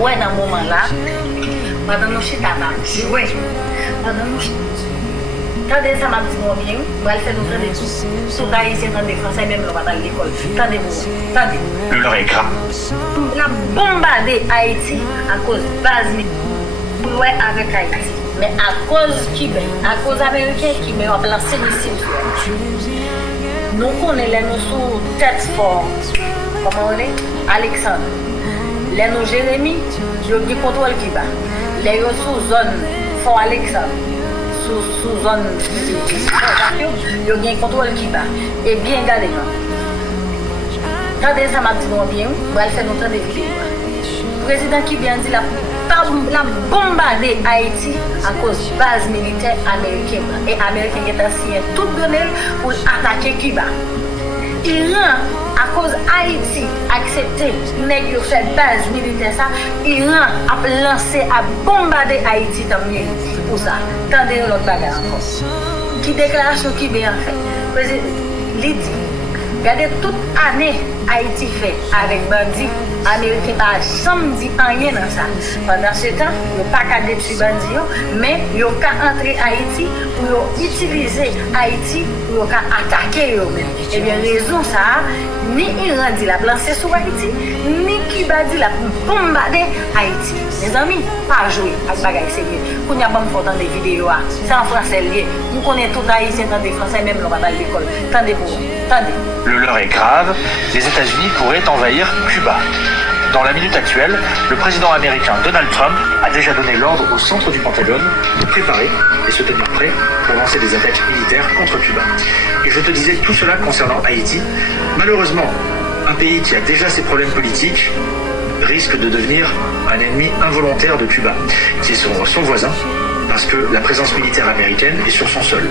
Ouais, dans ce moment-là, pendant nos chita, ouais, pendant nos chita. Tendez ça m'a dit bon bien, on va le faire nous faire des tout. Tout haïtien dans des français même on va à l'école. Tendez-vous, tendez. Le leur est grave. La bombardé Haïti à cause base ouais avec Haïti. Mais à cause Cubain, à cause américain qui met en place ces missiles. Nous connaissons nous sous tête fort. Comment on est? Alexandre. Les nous Jérémy, je dis contrôle Cuba. Les sous zone fort Alexandre. Sous zone il y a un contrôle qui va et bien gardé. Regardez ça m'a dit bon bien, on va le faire notre vidéo. Le président qui vient dire la bombardé Haïti à cause de base militaire américaine et américain qui a signé tout donné pour attaquer Cuba. Iran à cause Haïti accepté nèg fait base militaire ça, Iran a lancé à bombarder Haïti tant mieux pour ça. Tendez l'autre bagarre encore. Qui déclaration qui bien fait. Président dit regardez toute année Haïti fait avec bandits américains pas samedi rien dans ça. Pendant ce temps, il n'y a pas qu'à détruire bandits, mais il y a qu'à entrer Haïti pour utiliser Haïti pour attaquer eux-mêmes. Et bien raison ça, ni Iran dit la lancer sur Haïti, ni Cuba dit la bombarder Haïti. Les amis, pas jouer avec bagaille sérieux. Quand il y a bon dans des vidéos, c'est en français lié. Nous connaissons tout Haïtien dans des français même on va à l'école. Tendez-vous, tendez. Le leur est grave, les États-Unis pourraient envahir Cuba. Dans la minute actuelle, le président américain Donald Trump a déjà donné l'ordre au centre du Pentagone de préparer et se tenir prêt pour lancer des attaques militaires contre Cuba. Et je te disais tout cela concernant Haïti. Malheureusement, un pays qui a déjà ses problèmes politiques risque de devenir un ennemi involontaire de Cuba, qui est son voisin, parce que la présence militaire américaine est sur son sol.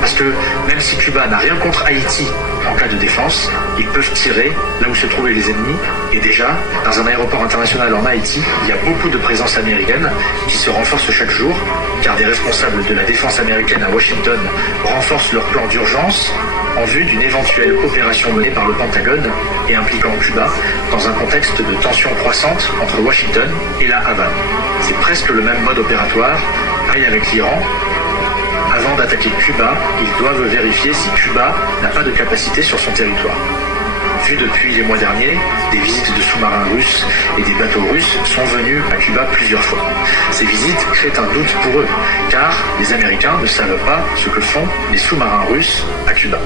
Parce que même si Cuba n'a rien contre Haïti en cas de défense, ils peuvent tirer là où se trouvaient les ennemis. Et déjà, dans un aéroport international en Haïti, il y a beaucoup de présence américaine qui se renforce chaque jour, car des responsables de la défense américaine à Washington renforcent leur plan d'urgence en vue d'une éventuelle opération menée par le Pentagone et impliquant Cuba dans un contexte de tension croissante entre Washington et la Havane. C'est presque le même mode opératoire. Pareil avec l'Iran. Avant d'attaquer Cuba, ils doivent vérifier si Cuba n'a pas de capacité sur son territoire. Vu depuis les mois derniers, des visites de sous-marins russes et des bateaux russes sont venus à Cuba plusieurs fois. Ces visites créent un doute pour eux, car les Américains ne savent pas ce que font les sous-marins russes à Cuba.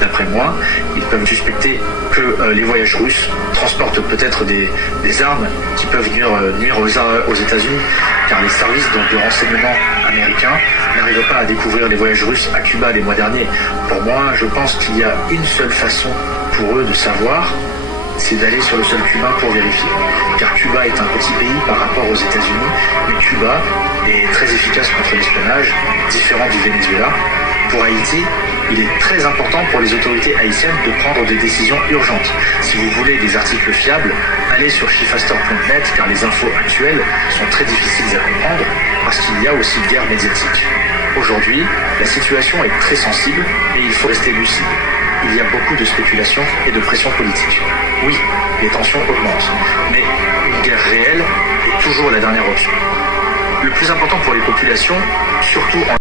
D'après moi, ils peuvent suspecter que les voyages russes transportent peut-être des armes qui peuvent nuire aux États-Unis, car les services de renseignement américains n'arrivent pas à découvrir les voyages russes à Cuba les mois derniers. Pour moi, je pense qu'il y a une seule façon pour eux de savoir, c'est d'aller sur le sol cubain pour vérifier. Car Cuba est un petit pays par rapport aux États-Unis, mais Cuba est très efficace contre l'espionnage, différent du Venezuela. Pour Haïti, il est très important pour les autorités haïtiennes de prendre des décisions urgentes. Si vous voulez des articles fiables, allez sur shifastor.net car les infos actuelles sont très difficiles à comprendre parce qu'il y a aussi une guerre médiatique. Aujourd'hui, la situation est très sensible et il faut rester lucide. Il y a beaucoup de spéculation et de pression politique. Oui, les tensions augmentent, mais une guerre réelle est toujours la dernière option. Le plus important pour les populations, surtout en